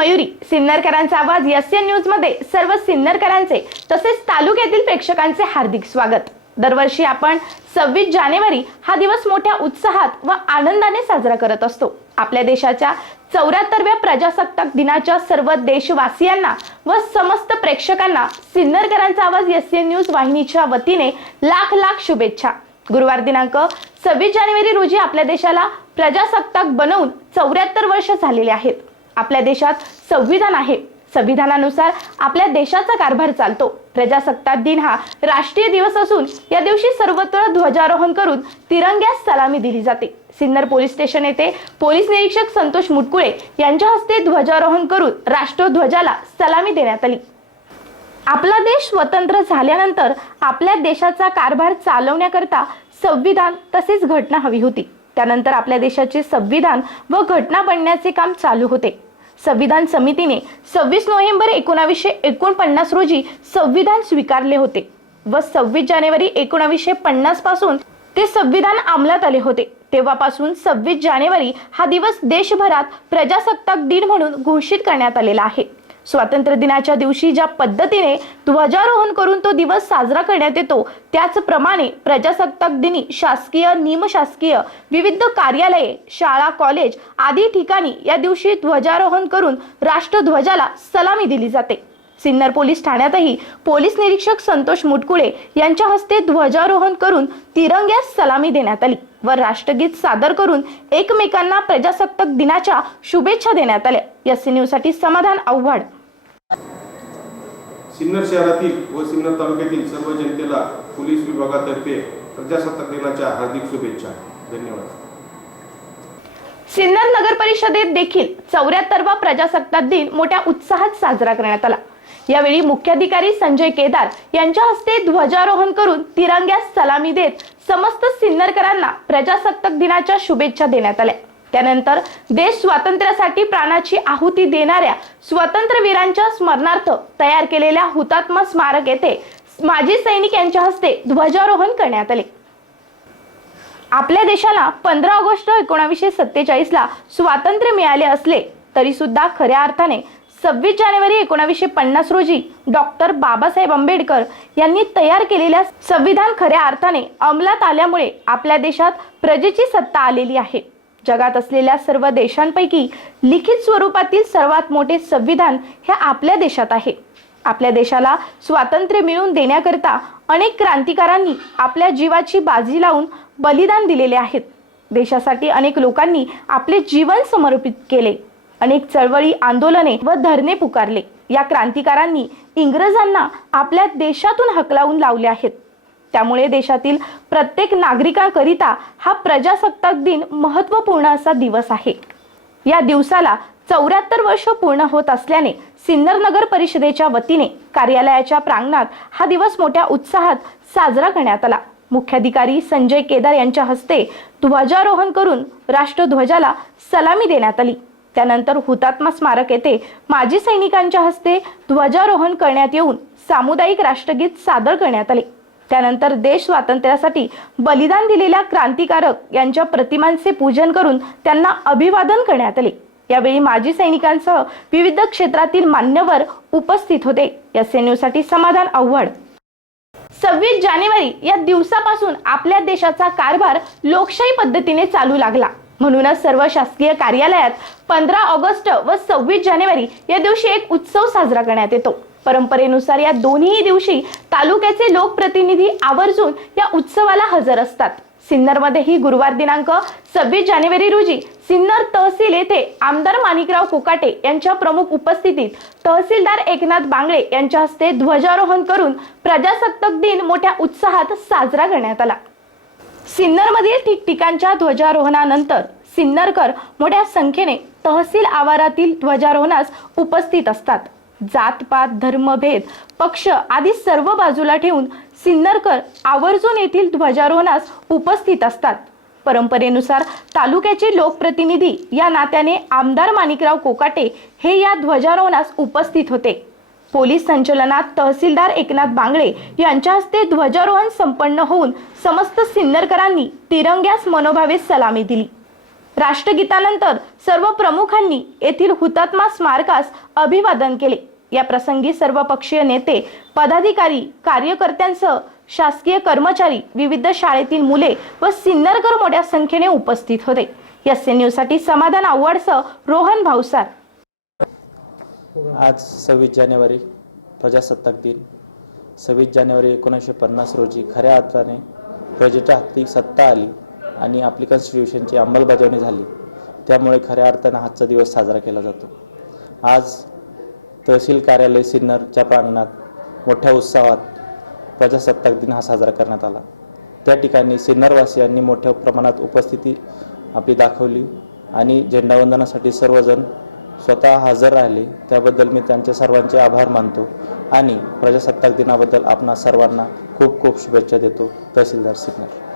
मयुरी सिन्नरकरांचा आवाज S N न्यूजमध्ये सर्व सिन्नरकरांचे तसेच तालुक्यातील प्रेक्षकांचे हार्दिक स्वागत. दरवर्षी आपण सव्वीस जानेवारी हा दिवस मोठ्या उत्साहात व आनंदाने साजरा करत असतो. आपल्या देशाच्या चौऱ्याहत्तरव्या प्रजासत्ताक दिनाच्या सर्व देशवासियांना व समस्त प्रेक्षकांना सिन्नरकरांचा आवाज एस एन न्यूज वाहिनीच्या वतीने लाख लाख शुभेच्छा. गुरुवार दिनांक सव्वीस जानेवारी रोजी आपल्या देशाला प्रजासत्ताक बनवून चौऱ्याहत्तर वर्ष झालेले आहेत. आपल्या देशात संविधान आहे. संविधानानुसार आपल्या देशाचा कारभार चालतो. प्रजासत्ताक दिन हा राष्ट्रीय दिवस असून या दिवशी सर्वत्र ध्वजारोहण करून तिरंग्यास सलामी दिली जाते. सिन्नर पोलीस स्टेशन येथे पोलीस निरीक्षक संतोष मुटकुळे यांच्या हस्ते ध्वजारोहण करून राष्ट्रध्वजाला सलामी देण्यात आली. आपला देश स्वतंत्र झाल्यानंतर आपल्या देशाचा कारभार चालवण्याकरता संविधान तसेच घटना हवी होती. त्यानंतर आपल्या देशाचे संविधान व घटना बनण्याचे काम चालू होते. संविधान समितीने सव्वीस नोव्हेंबर एकोणावीसशे एकोणपन्नास रोजी संविधान स्वीकारले होते व सव्वीस जानेवारी एकोणावीसशे पन्नासपासून ते संविधान अंमलात आले होते. तेव्हापासून सव्वीस जानेवारी हा दिवस देशभरात प्रजासत्ताक दिन म्हणून घोषित करण्यात आलेला आहे. स्वातंत्र्य दिनाच्या दिवशी ज्या पद्धतीने ध्वजारोहण करून तो दिवस साजरा करण्यात येतो त्याचप्रमाणे प्रजासत्ताक दिनी शासकीय निमशासकीय विविध कार्यालये शाळा कॉलेज आदी ठिकाणी या दिवशी ध्वजारोहण करून राष्ट्रध्वजाला सलामी दिली जाते. सिन्नर पोलीस ठाण्यातही पोलीस निरीक्षक संतोष मुटकुळे यांच्या हस्ते ध्वजारोहण करून तिरंग्यास सलामी देण्यात आली व राष्ट्रगीत सादर करून एकमेकांना प्रजासत्ताक दिनाच्या शुभेच्छा देण्यात आल्या. या साठी समाधान आव्हाड. सिन्नर शहरातील व सिन्नर तालुक्यातील सर्व जनतेला पोलीस विभागातर्फे प्रजासत्ताक दिनाच्या हार्दिक शुभेच्छा. धन्यवाद. सिन्नर नगर परिषदेत देखील चौऱ्याहत्तरवा प्रजासत्ताक दिन मोठ्या उत्साहात साजरा करण्यात आला. यावेळी मुख्याधिकारी संजय केदार यांच्या हस्ते ध्वजारोहण करून तिरंग्यास सलामी देत समस्त सिन्नरकरांना प्रजासत्ताक दिनाच्या शुभेच्छा देण्यात आल्या. त्यानंतर देश स्वातंत्र्यासाठी प्राणाची आहुती देणाऱ्या स्वातंत्र्यवीरांच्या स्मरणार्थ तयार केलेल्या हुतात्मा स्मारक येथे माजी सैनिक यांच्या हस्ते ध्वजारोहण करण्यात आले. आपल्या देशाला पंधरा ऑगस्ट एकोणावीसशे सत्तेचाळीस ला स्वातंत्र्य मिळाले असले तरी सुद्धा खऱ्या अर्थाने सव्वीस जानेवारी एकोणावीसशे पन्नास रोजी डॉक्टर बाबासाहेब आंबेडकर यांनी तयार केलेल्या संविधान खऱ्या अर्थाने अंमलात आल्यामुळे आपल्या देशात प्रजेची सत्ता आलेली आहे. जगात असलेल्या सर्व देशांपैकी लिखित स्वरूपातील सर्वात मोठे संविधान हे आपल्या देशात आहे. आपल्या देशाला स्वातंत्र्य मिळवून देण्याकरता अनेक क्रांतिकारांनी आपल्या जीवाची बाजी लावून बलिदान दिलेले आहेत. देशासाठी अनेक लोकांनी आपले जीवन समर्पित केले. अनेक चळवळी आंदोलने व धरणे पुकारले. या क्रांतिकारांनी इंग्रजांना आपल्या देशातून हकलावून लावले आहेत. त्यामुळे देशातील प्रत्येक नागरिकाकरिता हा प्रजासत्ताक दिन महत्त्वपूर्ण असा दिवस आहे. या दिवसाला चौऱ्याहत्तर वर्ष पूर्ण होत असल्याने सिन्नर नगर परिषदेच्या वतीने कार्यालयाच्या प्रांगणात हा दिवस मोठ्या उत्साहात साजरा करण्यात आला. मुख्याधिकारी संजय केदार यांच्या हस्ते ध्वजारोहण करून राष्ट्रध्वजाला सलामी देण्यात आली. त्यानंतर हुतात्मा स्मारक येथे माजी सैनिकांच्या हस्ते ध्वजारोहण करण्यात येऊन सामुदायिक राष्ट्रगीत सादर करण्यात आले. त्यानंतर देश स्वातंत्र्यासाठी बलिदान दिलेल्या क्रांतिकारक यांच्या प्रतिमांचे पूजन करून त्यांना अभिवादन करण्यात आले. यावेळी माजी सैनिकांसह विविध क्षेत्रातील मान्यवर उपस्थित होते. या साठी समाधान आव्हाड. सव्वीस जानेवारी या दिवसापासून आपल्या देशाचा कारभार लोकशाही पद्धतीने चालू लागला. म्हणूनच सर्व शासकीय कार्यालयात पंधरा ऑगस्ट व सव्वीस जानेवारी या दिवशी एक उत्सव साजरा करण्यात येतो. परंपरेनुसार या दोन्ही दिवशी तालुक्याचे लोकप्रतिनिधी आवर्जून या उत्सवाला हजर असतात. सिन्नरमध्येही गुरुवार दिनांक सव्वीस जानेवारी रोजी सिन्नर तहसील येथे आमदार माणिकराव कोकाटे यांच्या प्रमुख उपस्थितीत तहसीलदार एकनाथ बांगळे यांच्या हस्ते ध्वजारोहण करून प्रजासत्ताक दिन मोठ्या उत्साहात साजरा करण्यात आला. सिन्नरमधील ठिकठिकाणच्या ध्वजारोहणानंतर सिन्नरकर मोठ्या संख्येने तहसील आवारातील ध्वजारोहणास उपस्थित असतात. जातपात धर्मभेद पक्ष आदी सर्व बाजूला ठेवून सिन्नरकर आवर्जून येथील ध्वजारोहणास उपस्थित असतात. परंपरेनुसार तालुक्याचे लोकप्रतिनिधी या नात्याने आमदार माणिकराव कोकाटे हे या ध्वजारोहणास उपस्थित होते. पोलीस संचलनात तहसीलदार एकनाथ बांगळे यांच्या हस्ते ध्वजारोहण संपन्न होऊन समस्त सिन्नरकरांनी तिरंग्यास मनोभावे सलामी दिली. राष्ट्रगीतानंतर सर्व प्रमुखांनी येथील हुतात्मा स्मारकास अभिवादन केले. या प्रसंगी सर्व पक्षीय नेते पदाधिकारी कार्यकर्त्यांसह शासकीय कर्मचारी विविध शाळेतील मुले व सिन्नरकर मोठ्या संख्येने उपस्थित होते. एस न्यूजसाठी समाधान आव्हाडसह रोहन भावसार आज सव्वीस जानेवारी प्रजासत्ताक दिन. सव्वीस जानेवारी एकोणीसशे पन्नास रोजी खऱ्या अर्थाने प्रजेच्या हाती सत्ता आली आणि आपली कॉन्स्टिट्यूशनची अंमलबजावणी झाली. त्यामुळे खऱ्या अर्थाने आजचा दिवस साजरा केला जातो. आज तहसील कार्यालय सिन्नरच्या प्रांगणात मोठ्या उत्साहात प्रजासत्ताक दिन हा साजरा करण्यात आला. त्या ठिकाणी सिन्नरवासियांनी मोठ्या प्रमाणात उपस्थिती आपली दाखवली आणि झेंडावंदनासाठी सर्वजण स्वतः हजर राहिले. त्याबद्दल मी त्यांच्या सर्वांचे आभार मानतो आणि प्रजासत्ताक दिनाबद्दल आपणा सर्वांना खूप खूप शुभेच्छा देतो. तहसीलदार सिन्नर.